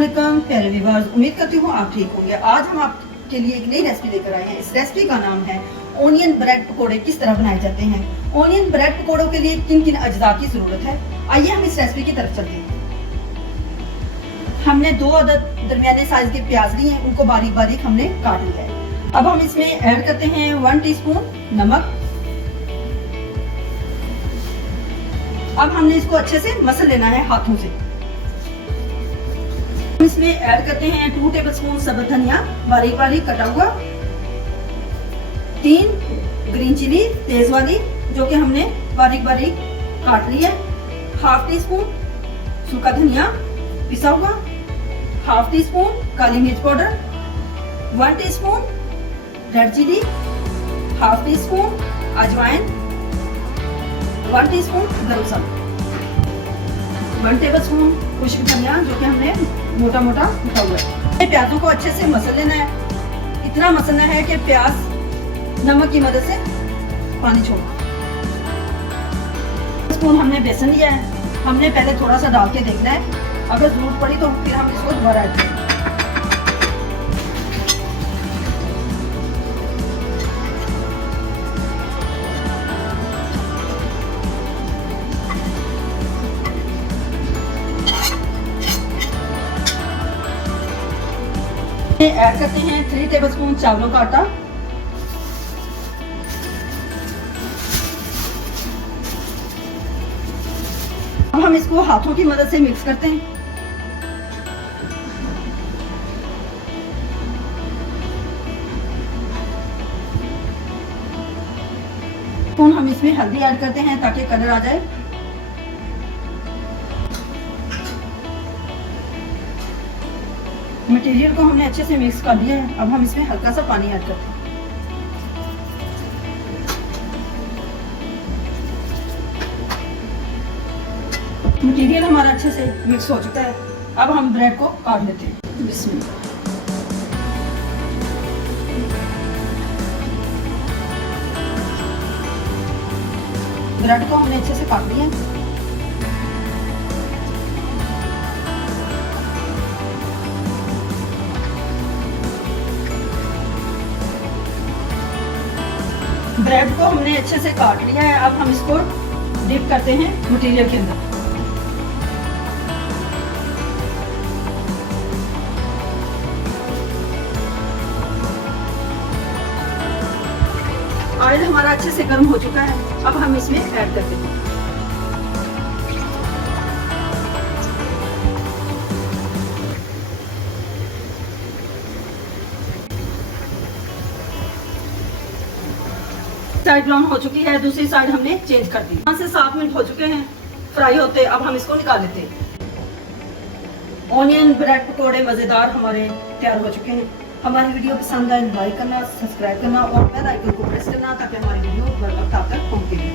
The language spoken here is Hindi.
वेलकम प्यारे व्यूअर्स, उम्मीद करती हूँ आप ठीक होंगे। आज हम आपके लिए एक नई रेसिपी लेकर आए हैं। इस रेसिपी का नाम है ओनियन ब्रेड पकोड़े। किस तरह बनाए जाते हैं, ओनियन ब्रेड पकोड़ों के लिए किन किन अज्जा की जरूरत है, आइए हम इस रेसिपी की तरफ चलते हैं। हमने 2 अदद दरमियाने साइज के प्याज लिए हैं, उनको बारीक बारीक हमने काट लिया है। अब हम इसमें ऐड करते हैं 1 टीस्पून नमक। अब हमने इसको अच्छे से मसल लेना है हाथों से। इसमें ऐड करते हैं 2 टेबलस्पून सब्ज धनिया बारीक बारीक कटा हुआ, 3 ग्रीन चिली तेज वाली जो कि हमने बारीक बारीक काट ली है, 1/2 टीस्पून सूखा धनिया पिसा हुआ, 1/2 टीस्पून काली मिर्च powder, 1 teaspoon red chilli, 1/2 teaspoon अजवाइन, 1 टीस्पून गरम मसाला, 1 टेबलस्पून खुश्क धनिया जो कि हमने मोटा मोटा कुटा हुआ है। प्याजों को अच्छे से मसल लेना है, इतना मसलना है कि प्याज नमक की मदद से पानी छोड़। स्पून हमने बेसन लिया है, हमने पहले थोड़ा सा डाल के देखना है, अगर जरूरत पड़ी तो फिर हम इसको दोबारा ऐड करेंगे। ऐड करते हैं 3 टेबलस्पून चावलों का आटा, अब हम इसको हाथों की मदद से मिक्स करते हैं। हम इसमें हल्दी ऐड करते हैं ताकि कलर आ जाए। मटेरियल को हमने अच्छे से मिक्स कर दिया है, अब हम इसमें हल्का सा पानी ऐड करते हैं। मटेरियल हमारा अच्छे से मिक्स हो चुका है, अब हम ब्रेड को काट लेते हैं। बिस्मिल्लाह। ब्रेड को हमने अच्छे से काट लिया है। ब्रेड को हमने अच्छे से काट लिया है, अब हम इसको डिप करते हैं मटेरियल के अंदर। ऑयल हमारा अच्छे से गर्म हो चुका है, अब हम इसमें ऐड करते हैं। साइड ब्राउन हो चुकी है, दूसरी साइड हमने चेंज कर दी। 5 से 7 मिनट हो चुके हैं फ्राई होते, अब हम इसको निकाल लेते हैं। ऑनियन ब्रेड पकोड़े मजेदार हमारे तैयार हो चुके हैं। हमारी वीडियो पसंद आए लाइक करना, सब्सक्राइब करना और बेल आइकन को प्रेस करना ताकि हमारी वीडियो बर वक्त आप तक पहुंचे।